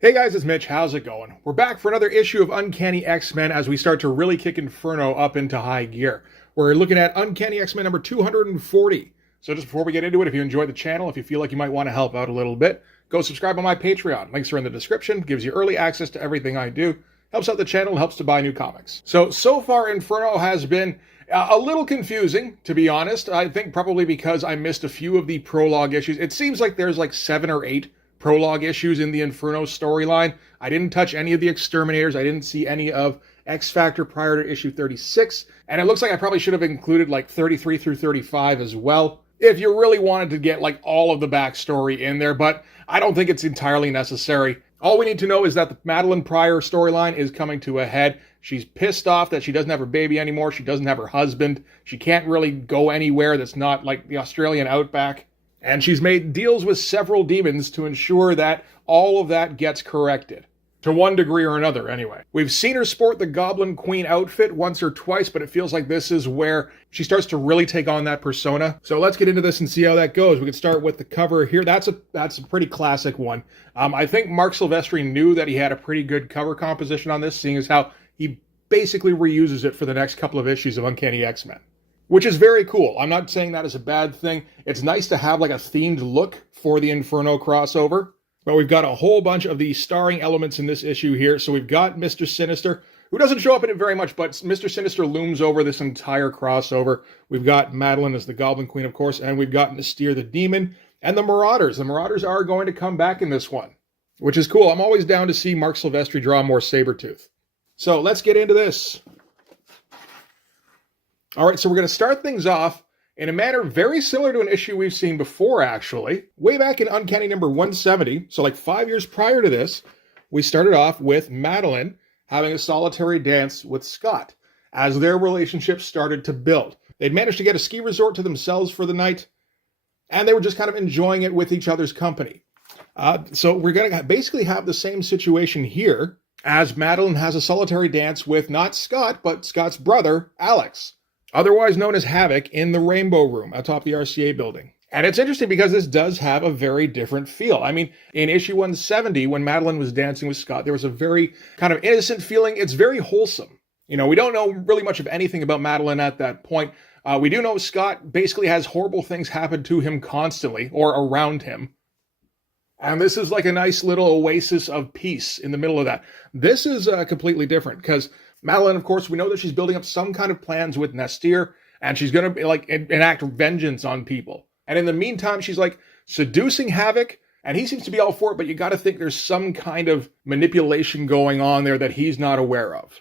Hey guys, it's Mitch. How's it going? We're back for another issue of Uncanny X-Men as we start to really kick Inferno up into high gear. We're looking at Uncanny X-Men number 240. So just before we get into it, if you enjoyed the channel, if you feel like you might want to help out a little bit, go subscribe on my Patreon. Links are in the description, gives you early access to everything I do, helps out the channel, helps to buy new comics. So far Inferno has been a little confusing, to be honest. I think probably because I missed a few of the prologue issues. It seems like there's like 7 or 8 prologue issues in the Inferno storyline. I didn't touch any of the Exterminators. I didn't see any of X-Factor prior to issue 36. And it looks like I probably should have included like 33 through 35 as well, if you really wanted to get like all of the backstory in there, but I don't think it's entirely necessary. All we need to know is that the Madeline Pryor storyline is coming to a head. She's pissed off that she doesn't have her baby anymore. She doesn't have her husband. She can't really go anywhere that's not like the Australian outback. And she's made deals with several demons to ensure that all of that gets corrected. To one degree or another, anyway. We've seen her sport the Goblin Queen outfit once or twice, but it feels like this is where she starts to really take on that persona. So let's get into this and see how that goes. We can start with the cover here. That's a pretty classic one. I think Mark Silvestri knew that he had a pretty good cover composition on this, seeing as how he basically reuses it for the next couple of issues of Uncanny X-Men. Which is very cool. I'm not saying that is a bad thing. It's nice to have like a themed look for the Inferno crossover. But we've got a whole bunch of the starring elements in this issue here. So we've got Mr. Sinister, who doesn't show up in it very much, but Mr. Sinister looms over this entire crossover. We've got Madeline as the Goblin Queen, of course, and we've got Mystere the Demon, and the Marauders. The Marauders are going to come back in this one, which is cool. I'm always down to see Mark Silvestri draw more Sabretooth. So let's get into this. All right, so we're going to start things off in a manner very similar to an issue we've seen before, actually. Way back in Uncanny number 170, so like 5 years prior to this, we started off with Madeline having a solitary dance with Scott as their relationship started to build. They'd managed to get a ski resort to themselves for the night, and they were just kind of enjoying it with each other's company. So we're going to basically have the same situation here, as Madeline has a solitary dance with not Scott, but Scott's brother, Alex, otherwise known as Havoc, in the Rainbow Room atop the RCA building. And it's interesting because this does have a very different feel. I mean, in issue 170, when Madeline was dancing with Scott, there was a very kind of innocent feeling. It's very wholesome. You know, we don't know really much of anything about Madeline at that point. We do know Scott basically has horrible things happen to him constantly, or around him. And this is like a nice little oasis of peace in the middle of that. This is completely different because Madeline, of course, we know that she's building up some kind of plans with Mystere, and she's going to like enact vengeance on people. And in the meantime, she's like seducing Havoc, and he seems to be all for it, but you got to think there's some kind of manipulation going on there that he's not aware of.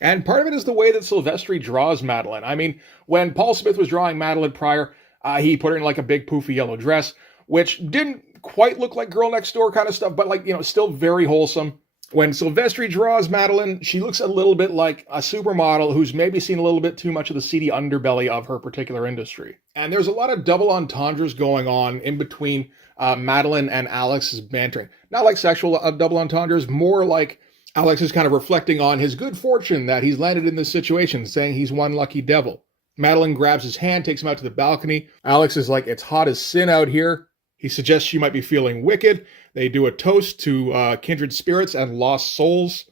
And part of it is the way that Silvestri draws Madeline. I mean, when Paul Smith was drawing Madeline prior, he put her in like a big poofy yellow dress, which didn't quite look like Girl Next Door kind of stuff, but like, you know, still very wholesome. When Silvestri draws Madeline, she looks a little bit like a supermodel who's maybe seen a little bit too much of the seedy underbelly of her particular industry. And there's a lot of double entendres going on in between Madeline and Alex's bantering. Not like sexual double entendres, more like Alex is kind of reflecting on his good fortune that he's landed in this situation, saying he's one lucky devil. Madeline grabs his hand, takes him out to the balcony. Alex is like, it's hot as sin out here. He suggests she might be feeling wicked. They do a toast to kindred spirits and lost souls.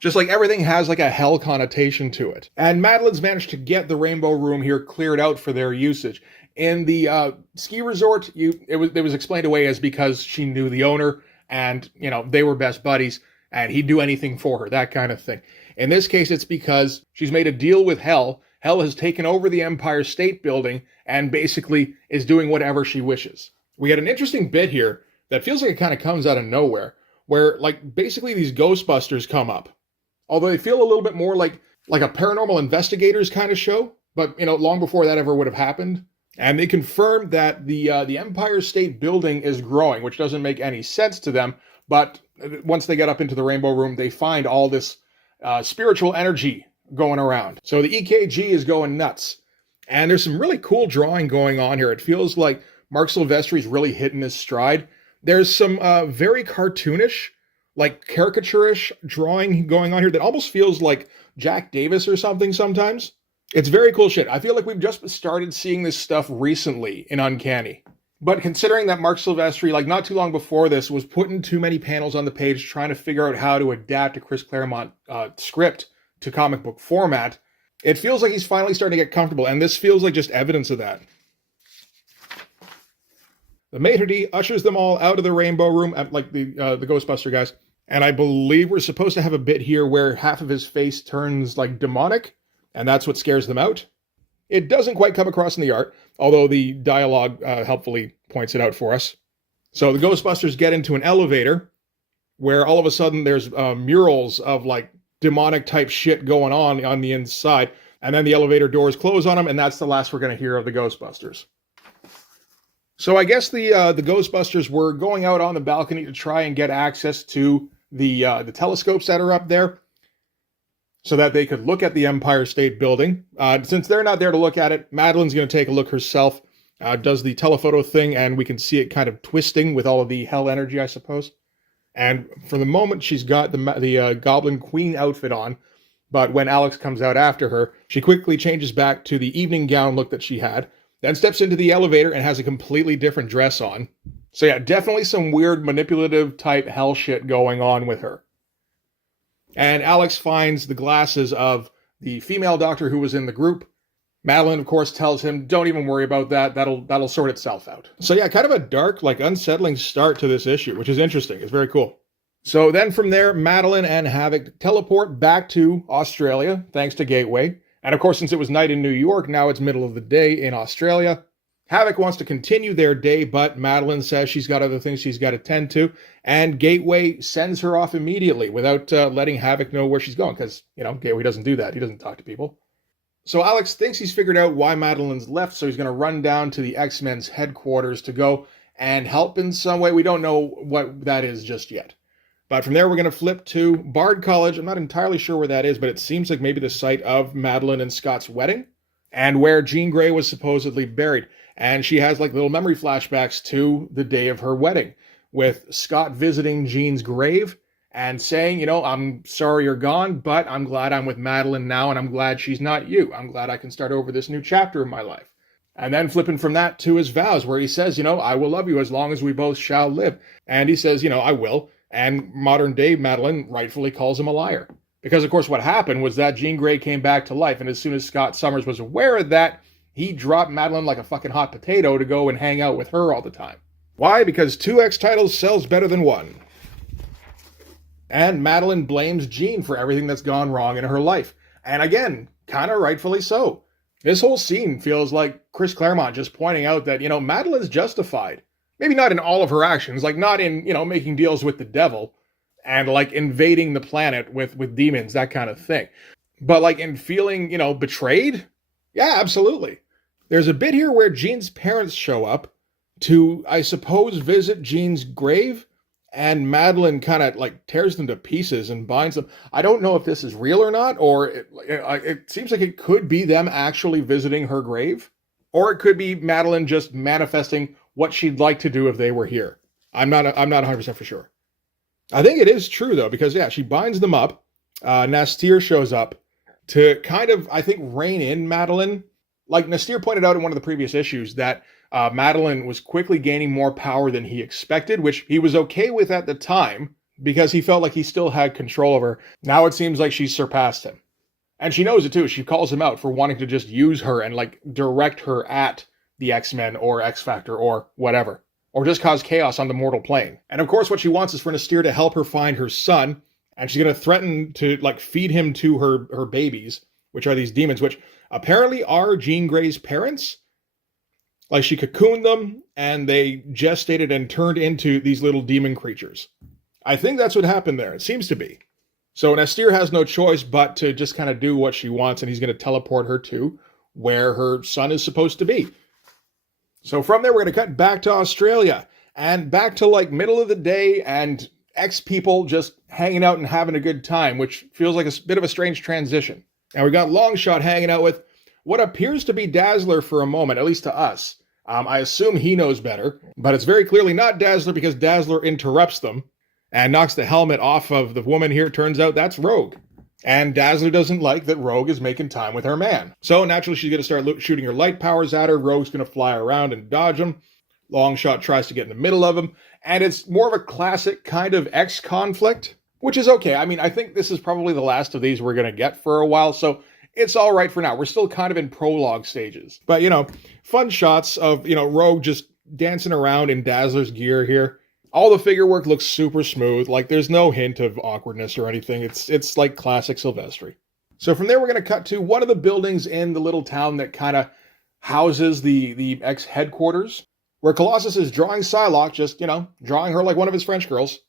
Just like everything has like a hell connotation to it. And Madeline's managed to get the Rainbow Room here cleared out for their usage. In the ski resort, it was explained away as because she knew the owner and, you know, they were best buddies and he'd do anything for her, that kind of thing. In this case, it's because she's made a deal with Hell. Hell has taken over the Empire State Building and basically is doing whatever she wishes. We had an interesting bit here that feels like it kind of comes out of nowhere, where like basically these Ghostbusters come up. Although they feel a little bit more like a paranormal investigators kind of show, but you know, long before that ever would have happened. And they confirmed that the Empire State Building is growing, which doesn't make any sense to them. But once they get up into the Rainbow Room, they find all this spiritual energy going around. So the EKG is going nuts. And there's some really cool drawing going on here. It feels like Mark Silvestri's really hitting his stride. There's some very cartoonish, like caricaturish drawing going on here that almost feels like Jack Davis or something sometimes. It's very cool shit. I feel like we've just started seeing this stuff recently in Uncanny. But considering that Mark Silvestri, like not too long before this, was putting too many panels on the page trying to figure out how to adapt a Chris Claremont script to comic book format, it feels like he's finally starting to get comfortable, and this feels like just evidence of that. The maitre d' ushers them all out of the Rainbow Room, like the Ghostbuster guys. And I believe we're supposed to have a bit here where half of his face turns like demonic, and that's what scares them out. It doesn't quite come across in the art, although the dialogue helpfully points it out for us. So the Ghostbusters get into an elevator where all of a sudden there's murals of like demonic type shit going on the inside, and then the elevator doors close on them, and that's the last we're going to hear of the Ghostbusters. So I guess the Ghostbusters were going out on the balcony to try and get access to the telescopes that are up there so that they could look at the Empire State Building. Since they're not there to look at it, Madeline's going to take a look herself, does the telephoto thing, and we can see it kind of twisting with all of the hell energy, I suppose. And for the moment, she's got the Goblin Queen outfit on, but when Alex comes out after her, she quickly changes back to the evening gown look that she had, then steps into the elevator and has a completely different dress on. So yeah, definitely some weird manipulative type hell shit going on with her. And Alex finds the glasses of the female doctor who was in the group. Madeline, of course, tells him, don't even worry about that. That'll sort itself out. So yeah, kind of a dark, like unsettling start to this issue, which is interesting. It's very cool. So then from there, Madeline and Havoc teleport back to Australia, thanks to Gateway. And of course, since it was night in New York, now it's middle of the day in Australia. Havoc wants to continue their day, but Madeline says she's got other things she's got to tend to, and Gateway sends her off immediately without letting Havoc know where she's going, because, Gateway doesn't do that. He doesn't talk to people. So Alex thinks he's figured out why Madeline's left, so he's going to run down to the X-Men's headquarters to go and help in some way. We don't know what that is just yet. But from there, we're going to flip to Bard College. I'm not entirely sure where that is, but it seems like maybe the site of Madeline and Scott's wedding, and where Jean Grey was supposedly buried. And she has like little memory flashbacks to the day of her wedding, with Scott visiting Jean's grave and saying, I'm sorry you're gone, but I'm glad I'm with Madeline now, and I'm glad she's not you. I'm glad I can start over this new chapter in my life. And then flipping from that to his vows, where he says, I will love you as long as we both shall live. And he says, I will. And modern day Madeline rightfully calls him a liar. Because, of course, what happened was that Jean Grey came back to life, and as soon as Scott Summers was aware of that, he dropped Madeline like a fucking hot potato to go and hang out with her all the time. Why? Because 2 X titles sells better than 1. And Madeline blames Jean for everything that's gone wrong in her life. And again, kind of rightfully so. This whole scene feels like Chris Claremont just pointing out that, Madeline's justified. Maybe not in all of her actions, like not in, making deals with the devil and like invading the planet with demons, that kind of thing. But like in feeling, betrayed? Yeah, absolutely. There's a bit here where Jean's parents show up to, I suppose, visit Jean's grave, and Madeline kind of like tears them to pieces and binds them. I don't know if this is real or not, or it seems like it could be them actually visiting her grave, or it could be Madeline just manifesting what she'd like to do if they were here. I'm not 100% for sure. I think it is true though, because yeah, she binds them up. Nastir shows up to kind of, I think, rein in Madeline. Like Nastir pointed out in one of the previous issues that Madeline was quickly gaining more power than he expected, which he was okay with at the time because he felt like he still had control over her. Now it seems like she's surpassed him. And she knows it too. She calls him out for wanting to just use her and like direct her at the X-Men or X-Factor or whatever. Or just cause chaos on the mortal plane. And of course what she wants is for Nastir to help her find her son. And she's going to threaten to like feed him to her babies, which are these demons, which apparently are Jean Grey's parents. Like she cocooned them and they gestated and turned into these little demon creatures. I think that's what happened there. It seems to be. So Nastir has no choice but to just kind of do what she wants, and he's going to teleport her to where her son is supposed to be. So from there, we're going to cut back to Australia and back to like middle of the day and X-people just hanging out and having a good time, which feels like a bit of a strange transition. And we got Longshot hanging out with what appears to be Dazzler for a moment, at least to us. I assume he knows better, but it's very clearly not Dazzler because Dazzler interrupts them and knocks the helmet off of the woman here. Turns out that's Rogue. And Dazzler doesn't like that Rogue is making time with her man. So naturally she's going to start shooting her light powers at her. Rogue's going to fly around and dodge them. Longshot tries to get in the middle of him, and it's more of a classic kind of X conflict, which is okay. I mean, I think this is probably the last of these we're going to get for a while, so it's all right for now. We're still kind of in prologue stages. But, fun shots of, Rogue just dancing around in Dazzler's gear here. All the figure work looks super smooth. Like, there's no hint of awkwardness or anything. It's like classic Silvestri. So from there, we're going to cut to one of the buildings in the little town that kind of houses the X headquarters, where Colossus is drawing Psylocke, just, drawing her like one of his French girls.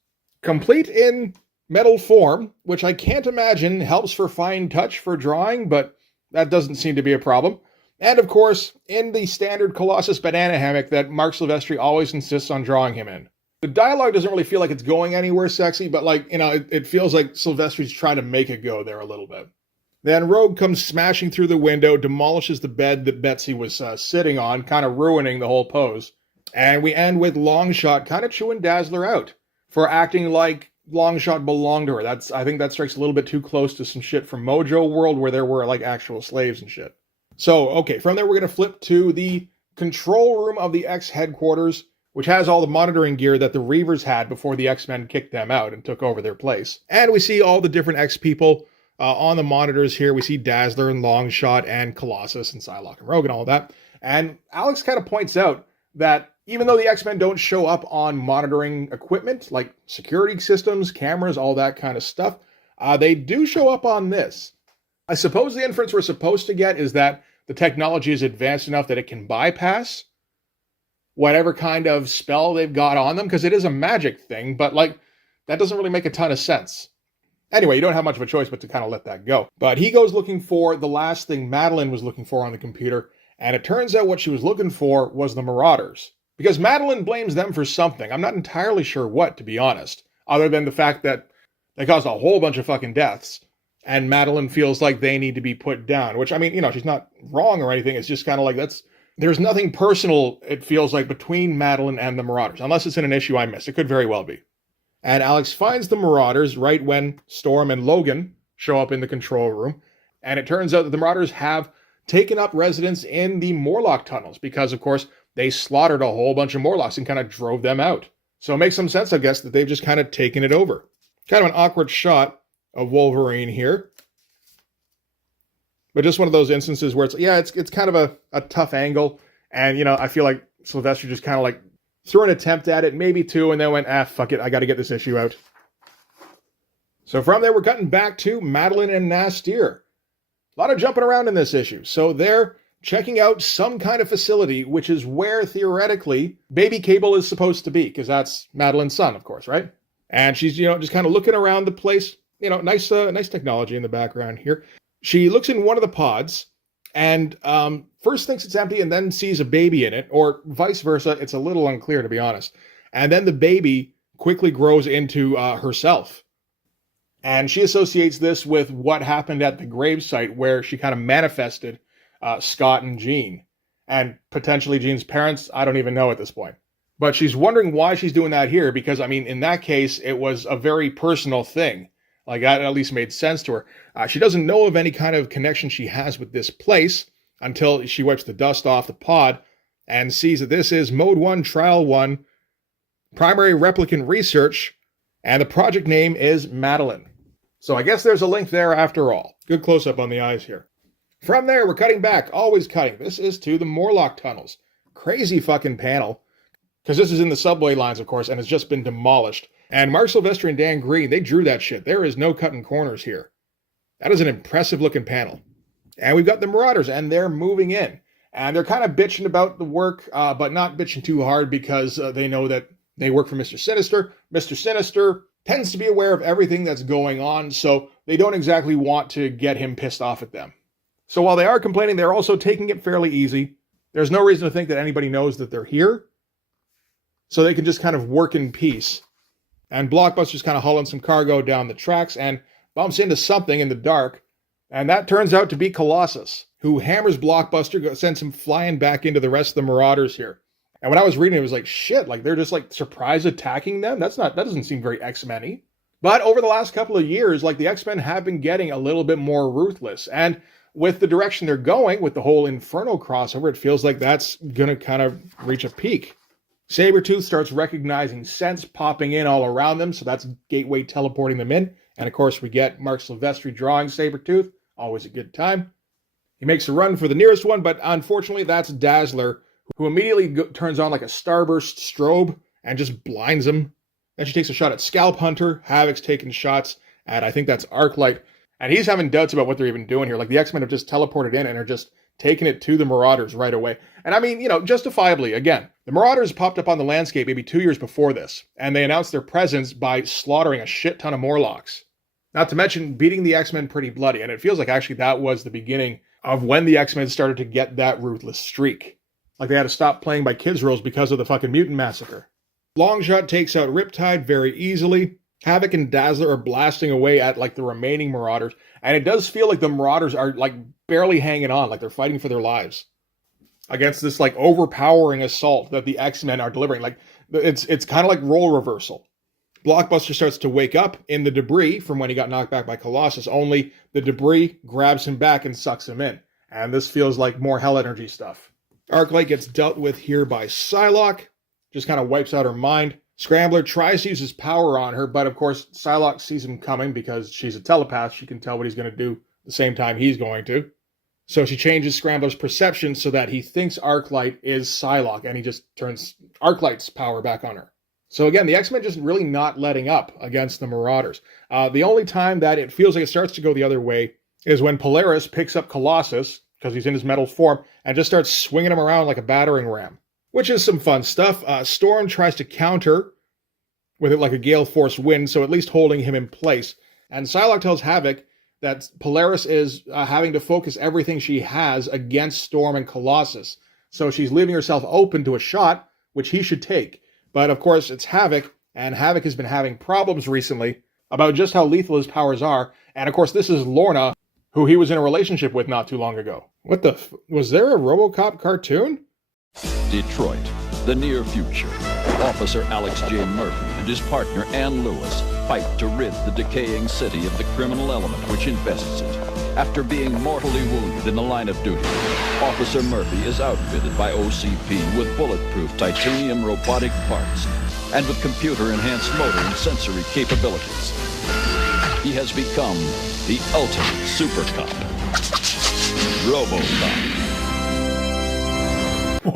Complete in metal form, which I can't imagine helps for fine touch for drawing, but that doesn't seem to be a problem. And of course, in the standard Colossus banana hammock that Mark Silvestri always insists on drawing him in. The dialogue doesn't really feel like it's going anywhere sexy, but it feels like Silvestri's trying to make it go there a little bit. Then Rogue comes smashing through the window, demolishes the bed that Betsy was sitting on, kind of ruining the whole pose. And we end with Longshot kind of chewing Dazzler out for acting like Longshot belonged to her. I think that strikes a little bit too close to some shit from Mojo World where there were like actual slaves and shit. So, okay, from there we're going to flip to the control room of the X headquarters, which has all the monitoring gear that the Reavers had before the X-Men kicked them out and took over their place. And we see all the different X people on the monitors here. We see Dazzler and Longshot and Colossus and Psylocke and Rogue and all of that. And Alex kind of points out that even though the X-Men don't show up on monitoring equipment, like security systems, cameras, all that kind of stuff, they do show up on this. I suppose the inference we're supposed to get is that the technology is advanced enough that it can bypass whatever kind of spell they've got on them, because it is a magic thing, but that doesn't really make a ton of sense. Anyway, you don't have much of a choice but to kind of let that go. But he goes looking for the last thing Madeline was looking for on the computer, and it turns out what she was looking for was the Marauders. Because Madeline blames them for something. I'm not entirely sure what, to be honest, other than the fact that they caused a whole bunch of fucking deaths, and Madeline feels like they need to be put down, which, I mean, she's not wrong or anything. It's just kind of like there's nothing personal, it feels like, between Madeline and the Marauders, unless it's in an issue I missed. It could very well be. And Alex finds the Marauders right when Storm and Logan show up in the control room, and it turns out that the Marauders have taken up residence in the Morlock tunnels because, of course, they slaughtered a whole bunch of Morlocks and kind of drove them out. So it makes some sense, I guess, that they've just kind of taken it over. Kind of an awkward shot of Wolverine here. But just one of those instances where it's kind of a tough angle. And, I feel like Silvestri just kind of threw an attempt at it, maybe two, and then went, fuck it, I got to get this issue out. So from there, we're cutting back to Madeline and Nastir. A lot of jumping around in this issue. So they're checking out some kind of facility, which is where, theoretically, Baby Cable is supposed to be, because that's Madeline's son, of course, right? And she's, just kind of looking around the place. Nice technology in the background here. She looks in one of the pods, and first thinks it's empty and then sees a baby in it, or vice versa. It's a little unclear, to be honest. And then the baby quickly grows into herself. And she associates this with what happened at the gravesite, where she kind of manifested Scott and Jean, and potentially Jean's parents. I don't even know at this point. But she's wondering why she's doing that here, because, I mean, in that case, it was a very personal thing. That at least made sense to her. She doesn't know of any kind of connection she has with this place until she wipes the dust off the pod and sees that this is Mode 1, Trial 1, Primary Replicant Research, and the project name is Madeline. So I guess there's a link there after all. Good close-up on the eyes here. From there, we're cutting back, always cutting. This is to the Morlock tunnels. Crazy fucking panel. Because this is in the subway lines, of course, and it's just been demolished. And Mark Silvestri and Dan Green, they drew that shit. There is no cutting corners here. That is an impressive-looking panel. And we've got the Marauders, and they're moving in. And they're kind of bitching about the work, but not bitching too hard because they know that they work for Mr. Sinister. Mr. Sinister tends to be aware of everything that's going on, so they don't exactly want to get him pissed off at them. So while they are complaining, they're also taking it fairly easy. There's no reason to think that anybody knows that they're here. So they can just kind of work in peace. And Blockbuster's kind of hauling some cargo down the tracks and bumps into something in the dark. And that turns out to be Colossus, who hammers Blockbuster, sends him flying back into the rest of the Marauders here. And when I was reading it, was like, shit, they're just surprise attacking them? That doesn't seem very X-Men-y. But over the last couple of years, the X-Men have been getting a little bit more ruthless. And with the direction they're going, with the whole Inferno crossover, it feels like that's going to kind of reach a peak. Sabretooth starts recognizing scents popping in all around them, so that's Gateway teleporting them in. And of course, we get Mark Silvestri drawing Sabretooth. Always a good time. He makes a run for the nearest one, but unfortunately, that's Dazzler, who immediately turns on like a starburst strobe and just blinds him. Then she takes a shot at Scalp Hunter. Havoc's taking shots at, I think that's Arclight. And he's having doubts about what they're even doing here. Like, the X-Men have just teleported in and are just taking it to the Marauders right away. And I mean, you know, justifiably, again, the Marauders popped up on the landscape maybe 2 years before this, and they announced their presence by slaughtering a shit ton of Morlocks. Not to mention beating the X-Men pretty bloody, and it feels like actually that was the beginning of when the X-Men started to get that ruthless streak. Like they had to stop playing by kids' rules because of the fucking mutant massacre. Longshot takes out Riptide very easily. Havoc and Dazzler are blasting away at like the remaining Marauders, and it does feel like the Marauders are like barely hanging on, like they're fighting for their lives against this like overpowering assault that the X-Men are delivering. Like it's kind of like role reversal. Blockbuster starts to wake up in the debris from when he got knocked back by Colossus, only the debris grabs him back and sucks him in. And this feels like more Hell Energy stuff. Arclight gets dealt with here by Psylocke, just kind of wipes out her mind. Scrambler tries to use his power on her, but of course Psylocke sees him coming because she's a telepath. She can tell what he's going to do the same time he's going to. So she changes Scrambler's perception so that he thinks Arclight is Psylocke, and he just turns Arclight's power back on her. So again, the X-Men just really not letting up against the Marauders. The only time that it feels like it starts to go the other way is when Polaris picks up Colossus, because he's in his metal form, and just starts swinging him around like a battering ram, which is some fun stuff. Storm tries to counter with it like a gale force wind, so at least holding him in place. And Psylocke tells Havoc that Polaris is having to focus everything she has against Storm and Colossus. So she's leaving herself open to a shot, which he should take. But of course, it's Havoc, and Havoc has been having problems recently about just how lethal his powers are. And of course, this is Lorna, who he was in a relationship with not too long ago. What the was there a RoboCop cartoon? Detroit, the near future. Officer Alex J. Murphy and his partner Ann Lewis fight to rid the decaying city of the criminal element which infests it. After being mortally wounded in the line of duty, Officer Murphy is outfitted by OCP with bulletproof titanium robotic parts and with computer-enhanced motor and sensory capabilities. He has become the ultimate super cop, RoboCop.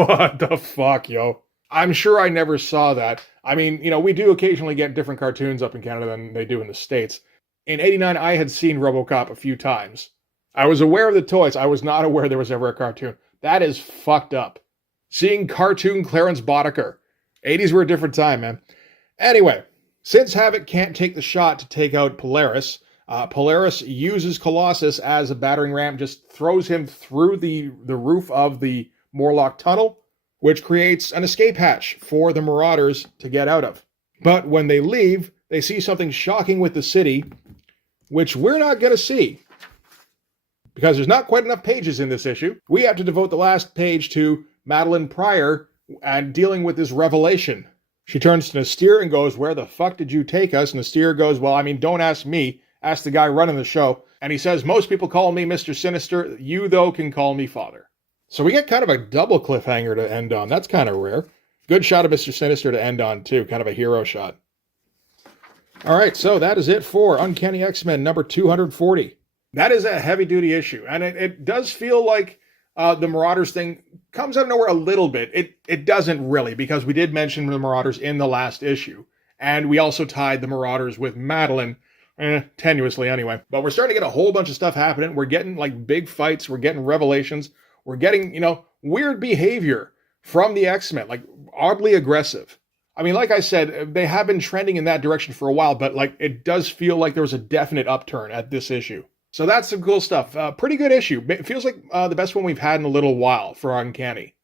What the fuck, yo? I'm sure I never saw that. I mean, you know, we do occasionally get different cartoons up in Canada than they do in the States. In '89, I had seen RoboCop a few times. I was aware of the toys. I was not aware there was ever a cartoon. That is fucked up. Seeing cartoon Clarence Boddicker. 80s were a different time, man. Anyway, since Havoc can't take the shot to take out Polaris, Polaris uses Colossus as a battering ram, just throws him through the roof of the Morlock tunnel, which creates an escape hatch for the Marauders to get out of. But when they leave, they see something shocking with the city, which we're not going to see. Because there's not quite enough pages in this issue. We have to devote the last page to Madeline Pryor and dealing with this revelation. She turns to Nastir and goes, "Where the fuck did you take us?" Nastir goes, "Well, I mean, don't ask me. Ask the guy running the show." And he says, "Most people call me Mr. Sinister. You, though, can call me Father." So we get kind of a double cliffhanger to end on. That's kind of rare. Good shot of Mr. Sinister to end on, too. Kind of a hero shot. All right, so that is it for Uncanny X-Men number 240. That is a heavy-duty issue, and it does feel like the Marauders thing comes out of nowhere a little bit. It doesn't really, because we did mention the Marauders in the last issue, and we also tied the Marauders with Madeline, tenuously anyway. But we're starting to get a whole bunch of stuff happening. We're getting, like, big fights. We're getting revelations. We're getting, you know, weird behavior from the X-Men, like, oddly aggressive. I mean, like I said, they have been trending in that direction for a while, but, like, it does feel like there was a definite upturn at this issue. So that's some cool stuff. Pretty good issue. It feels like the best one we've had in a little while for Uncanny.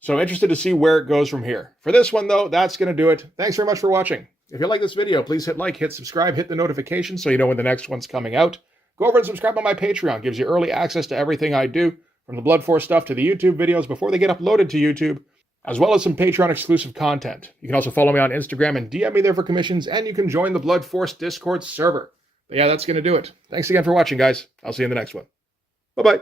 So interested to see where it goes from here. For this one, though, that's going to do it. Thanks very much for watching. If you like this video, please hit like, hit subscribe, hit the notification so you know when the next one's coming out. Go over and subscribe on my Patreon. Gives you early access to everything I do, from the Blood Force stuff to the YouTube videos before they get uploaded to YouTube, as well as some Patreon exclusive content. You can also follow me on Instagram and DM me there for commissions, and you can join the Blood Force Discord server. But yeah, that's going to do it. Thanks again for watching, guys. I'll see you in the next one. Bye-bye.